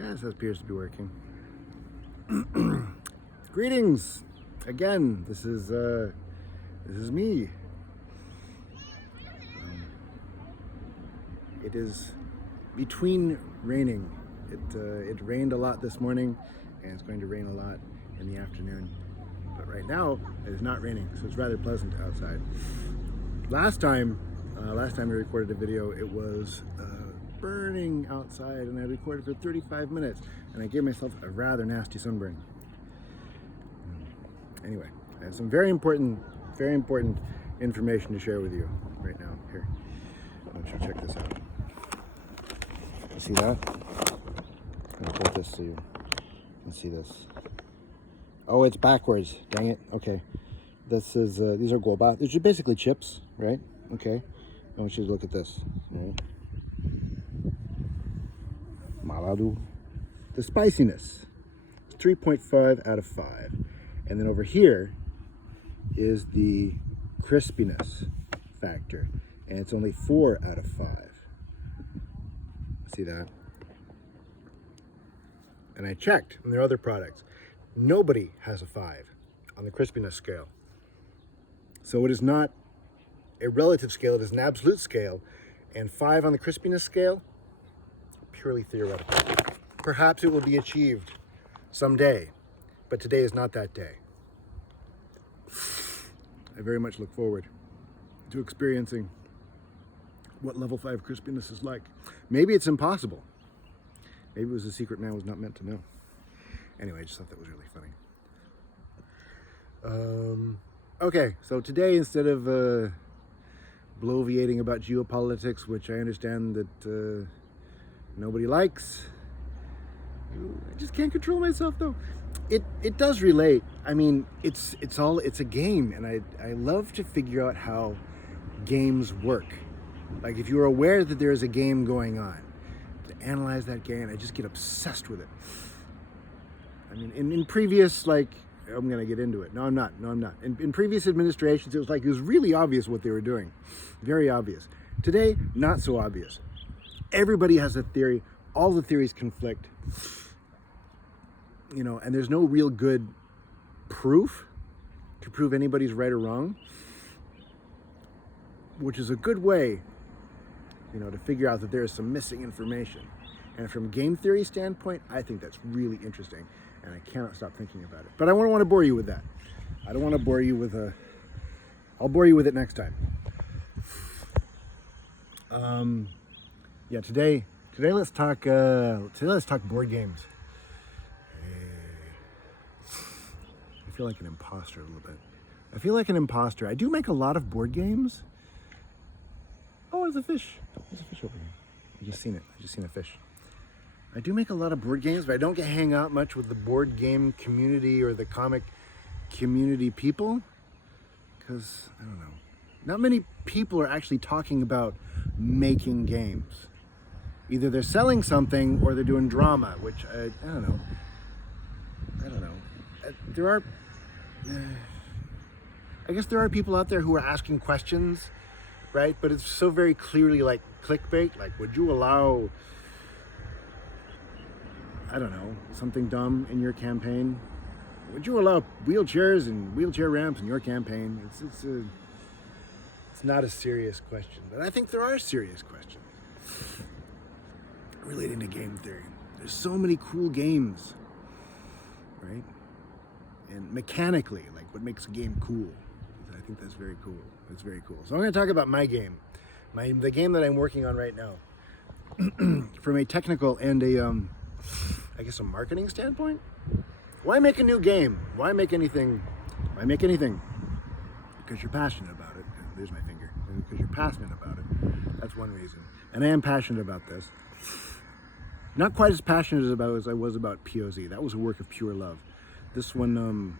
Yes, that appears to be working. Greetings again. This is me. It is between raining. It rained a lot this morning, and it's going to rain a lot in the afternoon. But right now, it is not raining, so it's rather pleasant outside. Last time we recorded a video, it was burning outside, and I recorded for 35 minutes, and I gave myself a rather nasty sunburn. Anyway, I have some very important information to share with you right now. Here, I want you to check this out. You see that? I'm gonna put this so you can see this. Oh, it's backwards. Dang it. Okay. This is these are goba. These are basically chips, right? Okay. I want you to look at this. Right? Maladu. The spiciness. 3.5 out of 5. And then over here is the crispiness factor, and it's only 4 out of 5. See that? And I checked on their other products. Nobody has a 5 on the crispiness scale. So it is not a relative scale, it is an absolute scale. And 5 on the crispiness scale, purely theoretical. Perhaps it will be achieved someday, but today is not that day. I very much look forward to experiencing what level 5 crispiness is like. Maybe it's impossible. Maybe it was a secret man was not meant to know. Anyway, I just thought that was really funny. Okay, so today, instead of bloviating about geopolitics, which I understand that nobody likes, I just can't control myself though. It does relate. I mean, it's a game, and I love to figure out how games work. Like, if you're aware that there is a game going on, to analyze that game, I just get obsessed with it. I mean, in previous, like, I'm gonna get into it. No, I'm not. In previous administrations, it was really obvious what they were doing. Very obvious. Today, not so obvious. Everybody has a theory. All the theories conflict. You know, and there's no real good proof to prove anybody's right or wrong, which is a good way, you know, to figure out that there is some missing information. And from game theory standpoint, I think that's really interesting, and I cannot stop thinking about it. But I don't want to bore you with that. I don't want to bore you with I'll bore you with it next time. Yeah, today let's talk board games. I feel like an imposter a little bit. I feel like an imposter. I do make a lot of board games. Oh, there's a fish. There's a fish over here. I just seen it. I just seen a fish. I do make a lot of board games, but I don't get hang out much with the board game community or the comic community people. Because, I don't know. Not many people are actually talking about making games. Either they're selling something or they're doing drama, which I don't know. There are... I guess there are people out there who are asking questions, right? But it's so very clearly like clickbait. Like, would you allow, I don't know, something dumb in your campaign? Would you allow wheelchairs and wheelchair ramps in your campaign? It's not a serious question, but I think there are serious questions relating to game theory. There's so many cool games, right? And mechanically, like, what makes a game cool. I think that's very cool. It's very cool. So I'm going to talk about my game, the game that I'm working on right now, from a technical and I guess a marketing standpoint. Why make a new game? Why make anything? Why make anything? Because you're passionate about it. There's my finger. Because you're passionate about it. That's one reason. And I am passionate about this. Not quite as passionate as I was about POZ. That was a work of pure love. This one,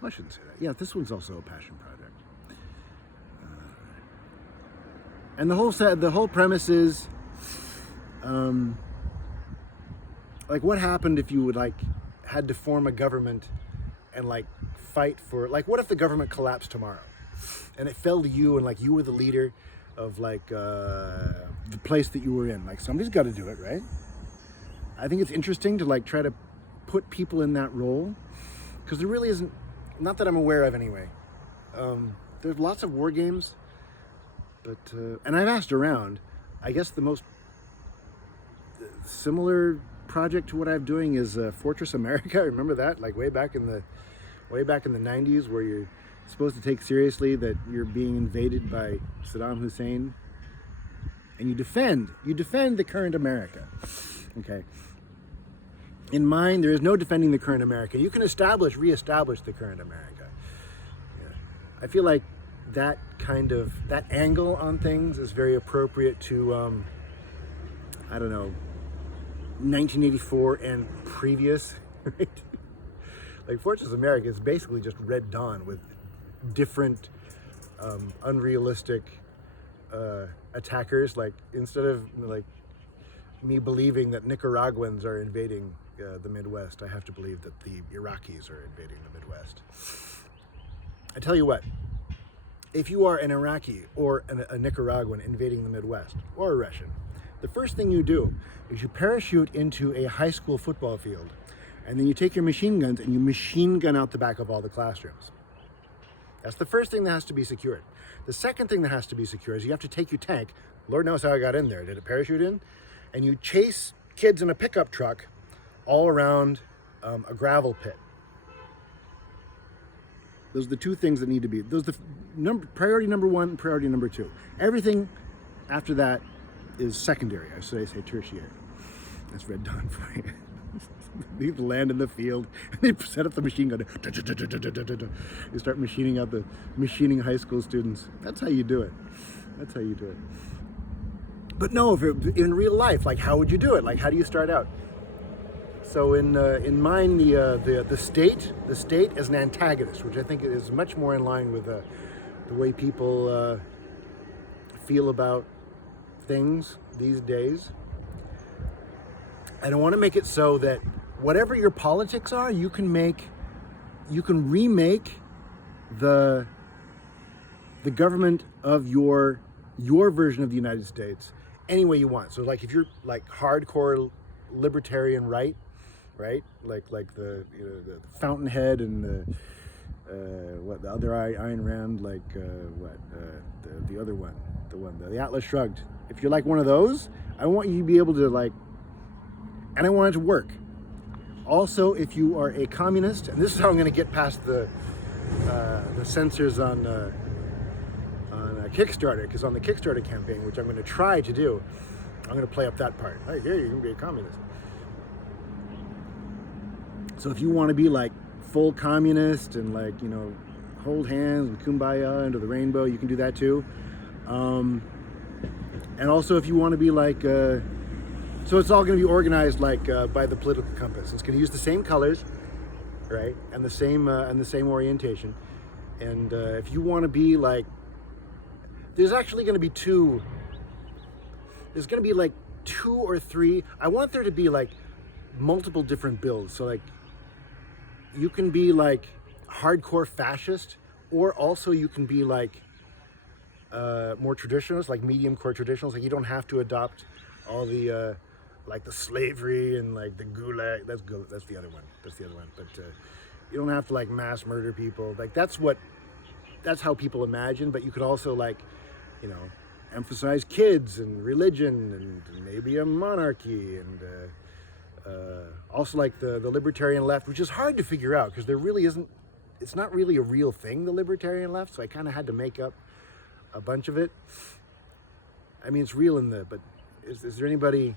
I shouldn't say that. Yeah, this one's also a passion project. And the whole premise is, like, what happened if you had to form a government and fight for, what if the government collapsed tomorrow and it fell to you and you were the leader of the place that you were in? Somebody's got to do it, right? I think it's interesting to like try to put people in that role, because there really isn't, not that I'm aware of anyway. There's lots of war games, but and I've asked around. I guess the most similar project to what I'm doing is Fortress America. Remember that? Like way back in the 90s, where you're supposed to take seriously that you're being invaded by Saddam Hussein, and you defend the current America. Okay. In mine, there is no defending the current America. You can reestablish the current America. Yeah. I feel like that angle on things is very appropriate to, I don't know, 1984 and previous, right? Like Fortress America is basically just Red Dawn with different unrealistic attackers. Like instead of like me believing that Nicaraguans are invading the Midwest, I have to believe that the Iraqis are invading the Midwest. I tell you what, if you are an Iraqi or a Nicaraguan invading the Midwest, or a Russian, the first thing you do is you parachute into a high school football field, and then you take your machine guns and you machine gun out the back of all the classrooms. That's the first thing that has to be secured. The second thing that has to be secured is you have to take your tank. Lord knows how I got in there. Did it parachute in? And you chase kids in a pickup truck all around a gravel pit. Those are the two things that need to be. Those are priority number one and priority number two. Everything after that is secondary. I say tertiary. That's Red Dawn for you. They land in the field and they set up the machine gun. You start machining high school students. That's how you do it. But no, in real life, like how would you do it? Like how do you start out? So in mine, the state is an antagonist, which I think is much more in line with the way people feel about things these days. I don't want to make it so that whatever your politics are, you can remake the government of your version of the United States any way you want. So like if you're like hardcore libertarian right, like the Fountainhead and the other Ayn Rand, like the other one, the Atlas Shrugged. If you're like one of those, I want you to be able to like, and I want it to work. Also, if you are a communist, and this is how I'm going to get past the censors on Kickstarter, because on the Kickstarter campaign, which I'm going to try to do, I'm going to play up that part. Hey, yeah, you can be a communist. So if you want to be like full communist and like, you know, hold hands and kumbaya under the rainbow, you can do that too. And also if you want to be like, so it's all going to be organized like by the political compass. It's going to use the same colors, right, and the same orientation. And if you want to be like, there's actually going to be two. There's going to be like 2 or 3. I want there to be like multiple different builds. So like, you can be like hardcore fascist, or also you can be like more traditionalist, like medium core traditionalist. Like you don't have to adopt all the like the slavery and like the gulag. That's the other one. But you don't have to like mass murder people. Like that's how people imagine. But you could also like, you know, emphasize kids and religion and maybe a monarchy and also like the libertarian left, which is hard to figure out because there really isn't. It's not really a real thing, the libertarian left. So I kind of had to make up a bunch of it. I mean, it's real but is there anybody?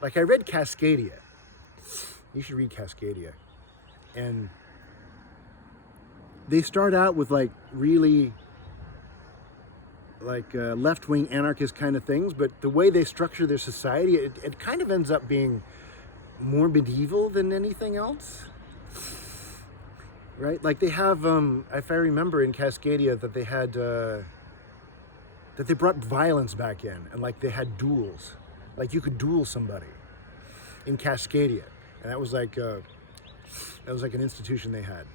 Like I read Cascadia. You should read Cascadia. And they start out with like really like left-wing anarchist kind of things, but the way they structure their society, it kind of ends up being more medieval than anything else. Right? Like they have, if I remember in Cascadia that they had, that they brought violence back in, and like they had duels. Like you could duel somebody in Cascadia, and that was like an institution they had.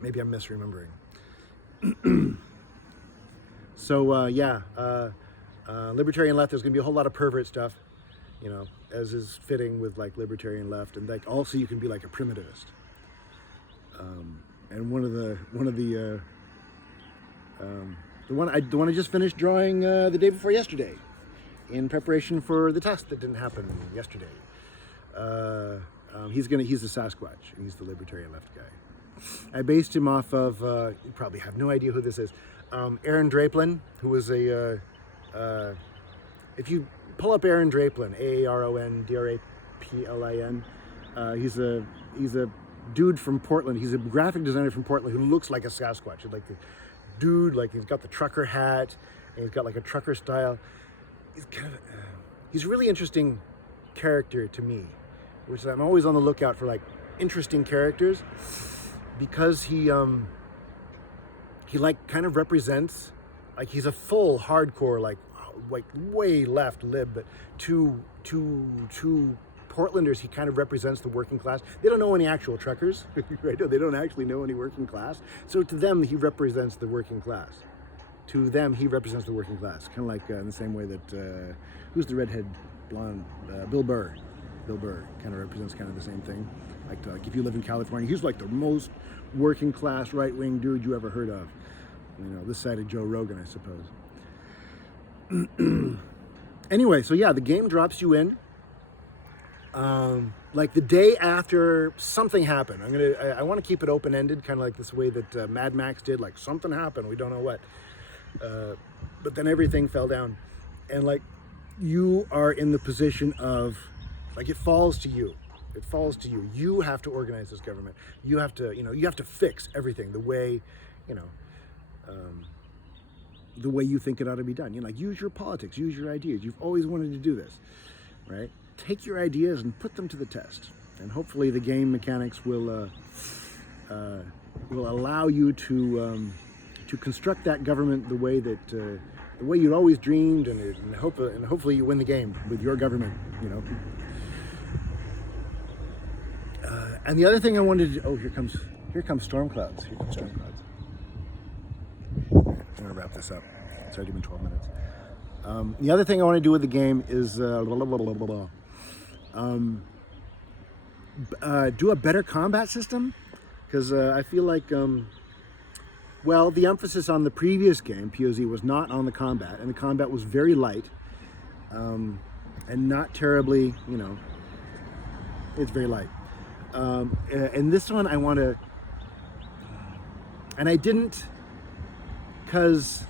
Maybe I'm misremembering. So libertarian left, there's going to be a whole lot of pervert stuff, you know, as is fitting with like libertarian left, and like also you can be like a primitivist. And the one I just finished drawing the day before yesterday, in preparation for the test that didn't happen yesterday. He's the Sasquatch, and he's the libertarian left guy. I based him off of you probably have no idea who this is. Aaron Draplin, who was a if you pull up Aaron Draplin, AARONDRAPLIN, he's a dude from Portland. He's a graphic designer from Portland who looks like a Sasquatch. Like the dude, like he's got the trucker hat and he's got like a trucker style. He's a really interesting character to me, which I'm always on the lookout for like interesting characters, because he like kind of represents, like he's a full hardcore like way left lib, but to Portlanders he kind of represents the working class. They don't know any actual truckers, right? They don't actually know any working class. So to them he represents the working class. To them he represents the working class, kind of like in the same way that who's the redhead blonde Bill Burr. Bill Burr kind of represents kind of the same thing. Like if you live in California, he's like the most working class right-wing dude you ever heard of. You know, this side of Joe Rogan, I suppose. Anyway, so yeah, the game drops you in like the day after something happened. I want to keep it open-ended, kind of like this way that Mad Max did. Like something happened, we don't know what, but then everything fell down, and like you are in the position of, like, it falls to you. It falls to you. You have to organize this government. You have to, you have to fix everything the way, the way you think it ought to be done. Like, use your politics, use your ideas. You've always wanted to do this, right? Take your ideas and put them to the test. And hopefully the game mechanics will allow you to construct that government the way that, the way you'd always dreamed, and hopefully you win the game with your government, And the other thing I wanted to, here comes storm clouds. Here comes storm clouds. I'm gonna wrap this up. It's already been 12 minutes. The other thing I want to do with the game is do a better combat system, because I feel like, well, the emphasis on the previous game, POZ, was not on the combat, and the combat was very light, and not terribly, it's very light. And this one I want to, and I didn't, because,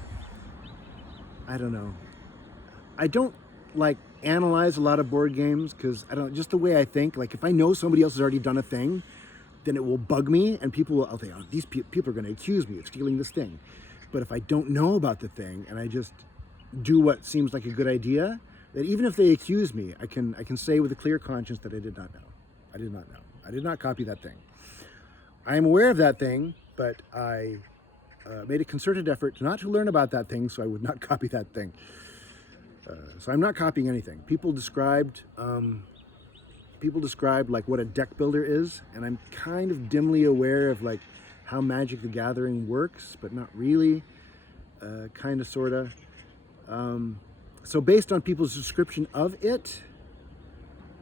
I don't know, I don't like analyze a lot of board games, because I don't, just the way I think, like if I know somebody else has already done a thing, then it will bug me, and I'll think, oh, these people are going to accuse me of stealing this thing. But if I don't know about the thing, and I just do what seems like a good idea, that even if they accuse me, I can say with a clear conscience that I did not know. I did not know. I did not copy that thing. I am aware of that thing, but I made a concerted effort not to learn about that thing, so I would not copy that thing. So I'm not copying anything. People described like what a deck builder is, and I'm kind of dimly aware of like how Magic the Gathering works, but not really, kind of, sort of. So based on people's description of it,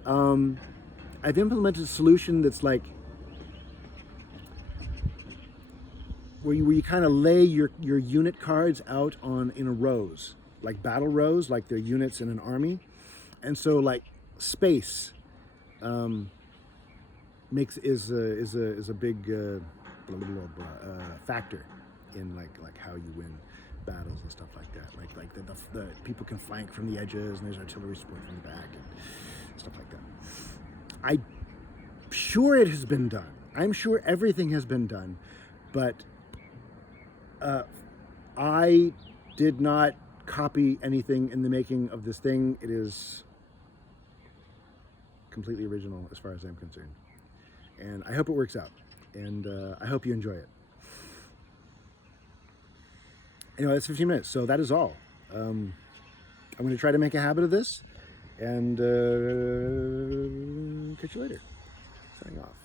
I've implemented a solution that's like, where you kind of lay your unit cards out in rows, like battle rows, like they're units in an army. And so like space is a big factor in like how you win battles and stuff like that. Like the people can flank from the edges, and there's artillery support from the back and stuff like that. I'm sure it has been done. I'm sure everything has been done, but I did not copy anything in the making of this thing. It is completely original as far as I'm concerned. And I hope it works out. And I hope you enjoy it. Anyway, that's 15 minutes, so that is all. I'm going to try to make a habit of this, and catch you later. Signing off.